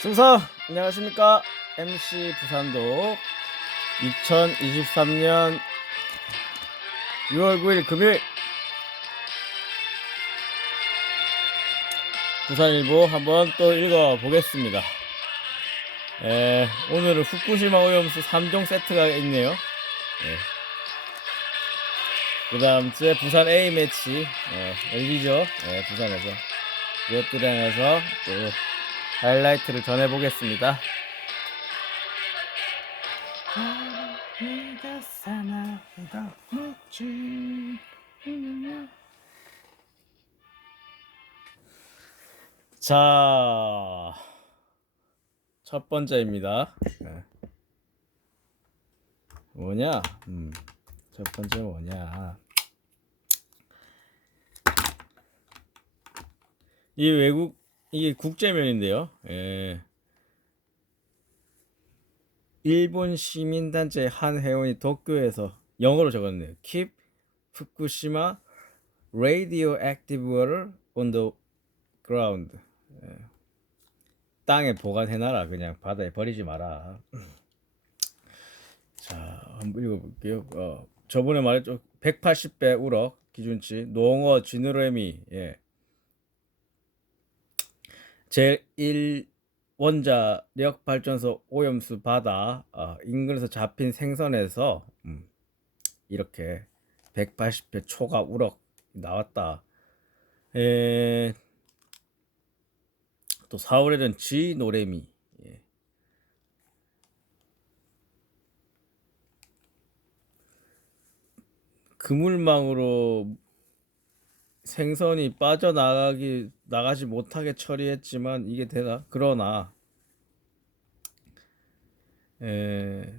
충성! 안녕하십니까? MC 부산도 2023년 6월 9일 금요일 부산일보 한번 또 읽어보겠습니다. 오늘은 후쿠시마 오염수 3종 세트가 있네요. 그 다음 주에 부산 A매치 열리죠. 부산에서 이것들에 또 하이라이트를 전해보겠습니다. 자, 첫 번째입니다. 뭐냐? 첫 번째 뭐냐? 이게 국제면인데요. 일본 시민단체 한 회원이 도쿄에서 영어로 적었네요. Keep Fukushima radioactive water on the ground. 땅에 보관해놔라. 그냥 바다에 버리지 마라. 자, 한번 읽어볼게요. 저번에 말했죠. 180배 우럭 기준치 농어 지느러미 제1 원자력 발전소 오염수 바다 인근에서 잡힌 생선에서 이렇게 180배 초가 우럭 나왔다. 또 4월에는 쥐 노래미 그물망으로 생선이 나가지 못하게 처리했지만 이게 되나? 그러나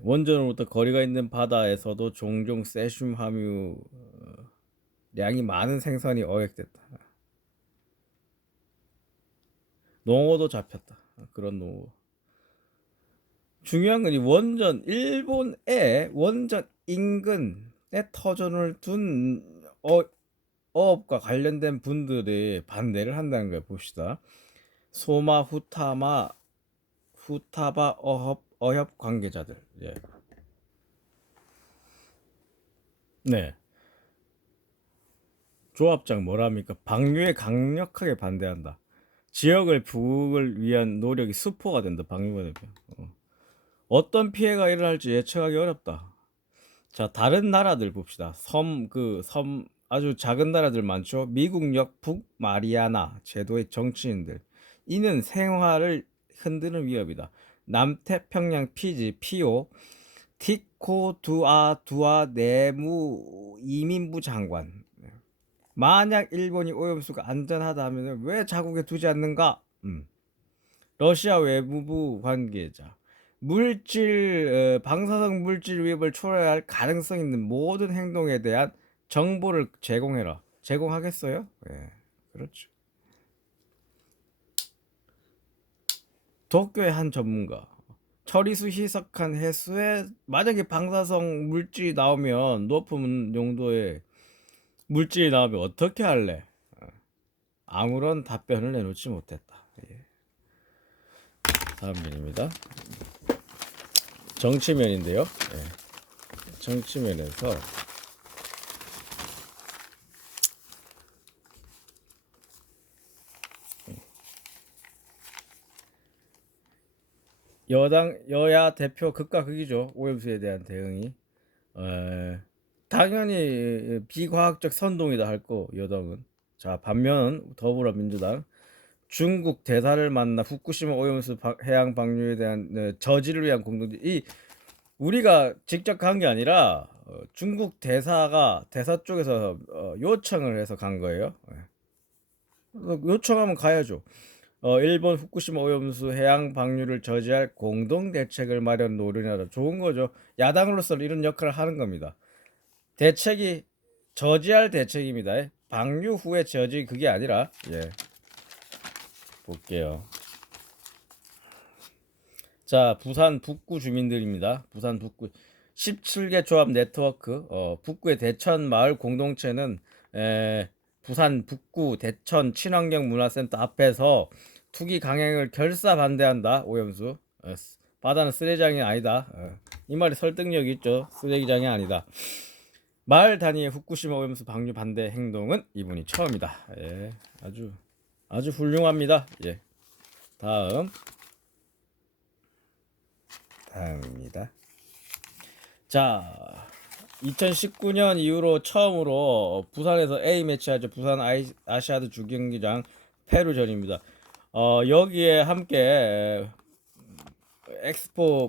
원전으로부터 거리가 있는 바다에서도 종종 세슘 함유 량이 많은 생선이 어획됐다. 농어도 잡혔다. 그런 농어. 중요한 건 이 원전 일본의 원전 인근에 터전을 둔 어업과 관련된 분들이 반대를 한다는 거예요. 봅시다. 소마 후타바 어협 관계자들. 네. 조합장 뭐랍니까? 방류에 강력하게 반대한다. 지역을 부흥을 위한 노력이 수포가 된다. 방류가 되면. 어떤 피해가 일어날지 예측하기 어렵다. 자, 다른 나라들 봅시다. 섬 아주 작은 나라들 많죠. 미국역 북마리아나 제도의 정치인들. 이는 생활을 흔드는 위협이다. 남태평양 피지 피오 티코두아 내무 이민부 장관. 만약 일본이 오염수가 안전하다면 왜 자국에 두지 않는가? 러시아 외무부 관계자. 방사성 물질 위협을 초래할 가능성 있는 모든 행동에 대한 정보를 제공해라. 제공하겠어요? 그렇죠. 도쿄의 한 전문가. 처리수 희석한 해수에 만약에 방사성 물질이 나오면 높은 용도의 물질이 나오면 어떻게 할래? 아무런 답변을 내놓지 못했다. 다음 면입니다. 정치면인데요. 정치면에서 여야 대표 극과 극이죠. 오염수에 대한 대응이. 당연히 비과학적 선동이다 할 거 여당은. 자, 반면 더불어민주당 중국 대사를 만나 후쿠시마 오염수 해양 방류에 대한 저지를 위한 공동체. 우리가 직접 간 게 아니라 중국 대사 쪽에서 요청을 해서 간 거예요. 요청하면 가야죠. 일본 후쿠시마 오염수 해양 방류를 저지할 공동 대책을 마련 노력하다. 좋은 거죠. 야당으로서 이런 역할을 하는 겁니다. 대책이 저지할 대책입니다. 방류 후에 저지 그게 아니라 볼게요. 자, 부산 북구 주민들입니다. 부산 북구 17개 조합 네트워크 북구의 대천 마을 공동체는 부산 북구 대천 친환경 문화센터 앞에서 투기 강행을 결사 반대한다. 오염수. 바다는 쓰레기장이 아니다. 이 말이 설득력이 있죠. 쓰레기장이 아니다. 마을 단위의 후쿠시마 오염수 방류 반대 행동은 이분이 처음이다. 예, 아주 훌륭합니다. 예, 다음입니다. 자, 2019년 이후로 처음으로 부산에서 A 매치하죠. 부산 아시아드 주경기장 페루전입니다. 여기에 함께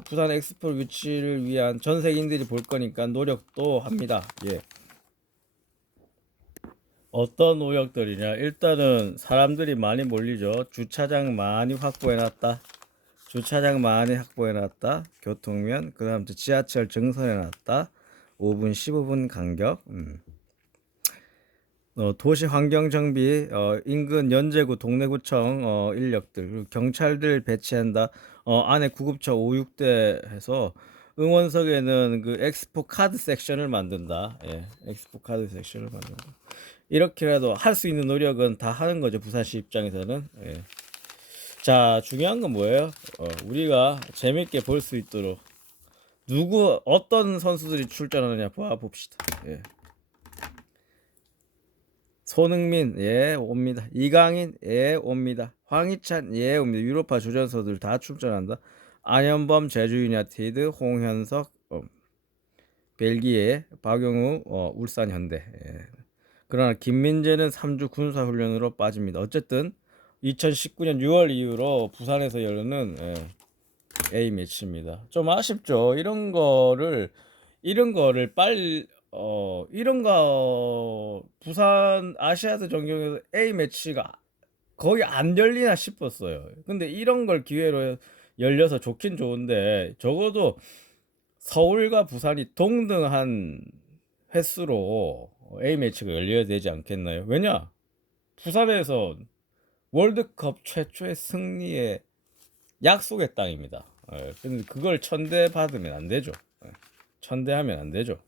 부산 엑스포 유치를 위한 전 세계인들이 볼 거니까 노력도 합니다. 예. 어떤 노력들이냐? 일단은 사람들이 많이 몰리죠. 주차장 많이 확보해놨다. 교통면, 그 다음 지하철 증선해놨다. 5분, 15분 간격. 도시 환경 정비, 인근 연제구, 동래구청 인력들, 그리고 경찰들 배치한다. 안에 구급차 5, 6대 해서 응원석에는 그 엑스포 카드 섹션을 만든다. 예, 엑스포 카드 섹션을 만든다. 이렇게라도 할 수 있는 노력은 다 하는 거죠. 부산시 입장에서는. 예. 자, 중요한 건 뭐예요? 우리가 재밌게 볼 수 있도록 어떤 선수들이 출전하느냐 봅시다. 예. 손흥민, 예, 옵니다. 이강인, 예, 옵니다. 황희찬, 예, 옵니다. 유로파 주전서들 다 출전한다. 안현범, 제주 유나이티드, 홍현석, 벨기에, 박용우, 울산 현대. 예. 그러나 김민재는 3주 군사훈련으로 빠집니다. 어쨌든 2019년 6월 이후로 부산에서 열리는 A 매치입니다. 좀 아쉽죠. 이런 거를 빨리 이런 거 부산 아시아드 전경에서 A 매치가 거의 안 열리나 싶었어요. 근데 이런 걸 기회로 열려서 좋긴 좋은데 적어도 서울과 부산이 동등한 횟수로 A 매치가 열려야 되지 않겠나요? 왜냐? 부산에서 월드컵 최초의 승리의 약속의 땅입니다. 근데 그걸 천대받으면 안 되죠. 천대하면 안 되죠.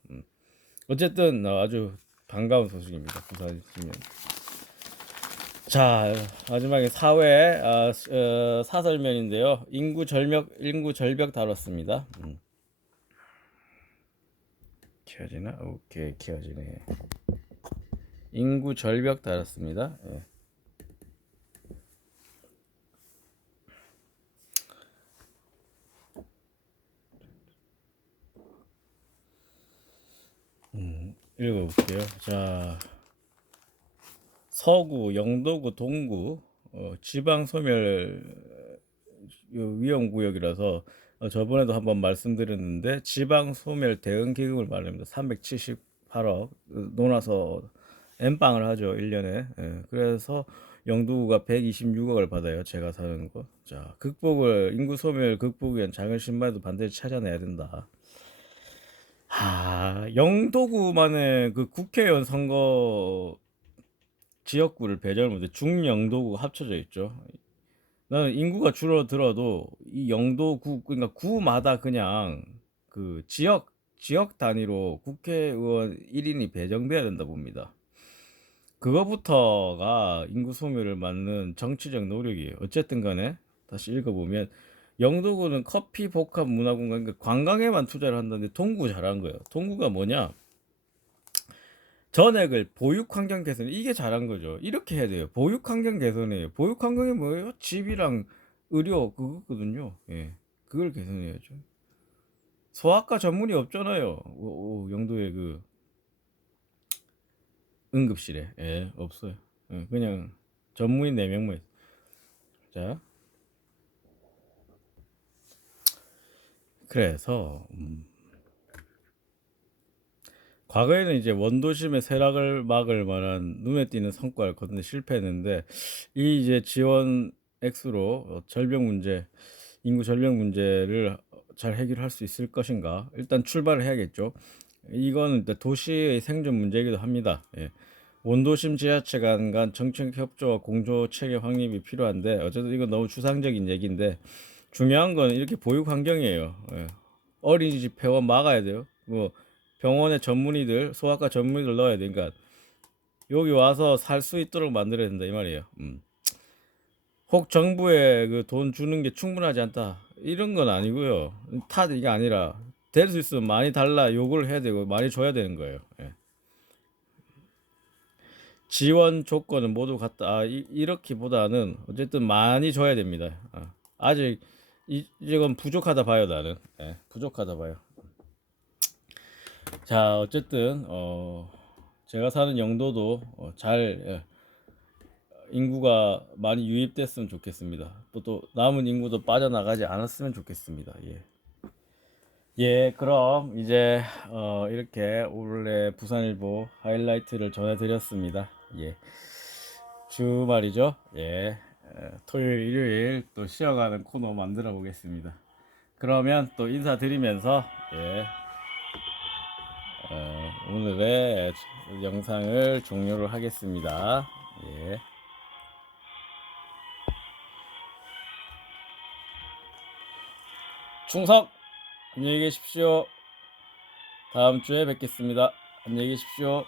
어쨌든 아주 반가운 소식입니다. 부산이면. 자, 마지막에 사설면인데요. 인구 절벽 다뤘습니다. 키워지나? 오케이, 키워지네. 인구 절벽 다뤘습니다. 예. 읽어볼게요. 자, 서구, 영도구, 동구 지방 소멸 위험구역이라서 저번에도 한번 말씀드렸는데 지방 소멸 대응 기금을 마련합니다. 378억 논아서 엠빵을 하죠. 1년에. 예, 그래서 영도구가 126억을 받아요. 제가 사는 거. 자, 인구 소멸 극복을 위한 작은 신발도 반드시 찾아내야 된다. 영도구만의 그 국회의원 선거 지역구를 배정을 못해 중영도구가 합쳐져 있죠. 나는 인구가 줄어들어도 이 영도구 그러니까 구마다 그냥 그 지역 단위로 국회의원 1인이 배정돼야 된다 봅니다. 그거부터가 인구 소멸을 막는 정치적 노력이에요. 어쨌든 간에 다시 읽어보면 영도구는 커피 복합 문화공간 그러니까 관광에만 투자를 한다는데 동구 잘한 거예요. 동구가 뭐냐? 전액을 보육 환경 개선 이게 잘한 거죠. 이렇게 해야 돼요. 보육 환경 개선이에요. 보육 환경이 뭐예요? 집이랑 의료 그거거든요. 예, 그걸 개선해야죠. 소아과 전문의 없잖아요. 영도에 그 응급실에 예, 없어요. 예, 그냥 전문의 4명만 있어요. 자, 그래서 과거에는 이제 원도심의 쇠락을 막을 만한 눈에 띄는 성과를 거두는데 실패했는데 이 이제 지원 액수로 인구 절벽 문제를 잘 해결할 수 있을 것인가? 일단 출발을 해야겠죠. 이거는 일단 도시의 생존 문제이기도 합니다. 예. 원도심 지자체 간 정책 협조와 공조 체계 확립이 필요한데 어쨌든 이건 너무 추상적인 얘기인데 중요한 건 이렇게 보육 환경이에요. 예. 어린이집 폐원 막아야 돼요. 뭐 병원에 소아과 전문의들 넣어야 되니까 여기 와서 살 수 있도록 만들어야 된다 이 말이에요. 혹 정부에 그 돈 주는 게 충분하지 않다. 이런 건 아니고요. 이게 아니라 될 수 있으면 많이 달라 요구를 해야 되고 많이 줘야 되는 거예요. 예. 지원 조건은 모두 같다. 이렇기보다는 어쨌든 많이 줘야 됩니다. 아직 이건 부족하다 봐요, 나는. 예, 부족하다 봐요. 자, 어쨌든 제가 사는 영도도 잘 인구가 많이 유입됐으면 좋겠습니다. 또 남은 인구도 빠져나가지 않았으면 좋겠습니다. 예. 예, 그럼 이제 이렇게 올해 부산일보 하이라이트를 전해드렸습니다. 예, 주말이죠. 예, 토요일, 일요일 또 쉬어가는 코너 만들어 보겠습니다. 그러면 또 인사드리면서 예, 오늘의 영상을 종료를 하겠습니다. 예, 충성! 안녕히 계십시오. 다음 주에 뵙겠습니다. 안녕히 계십시오.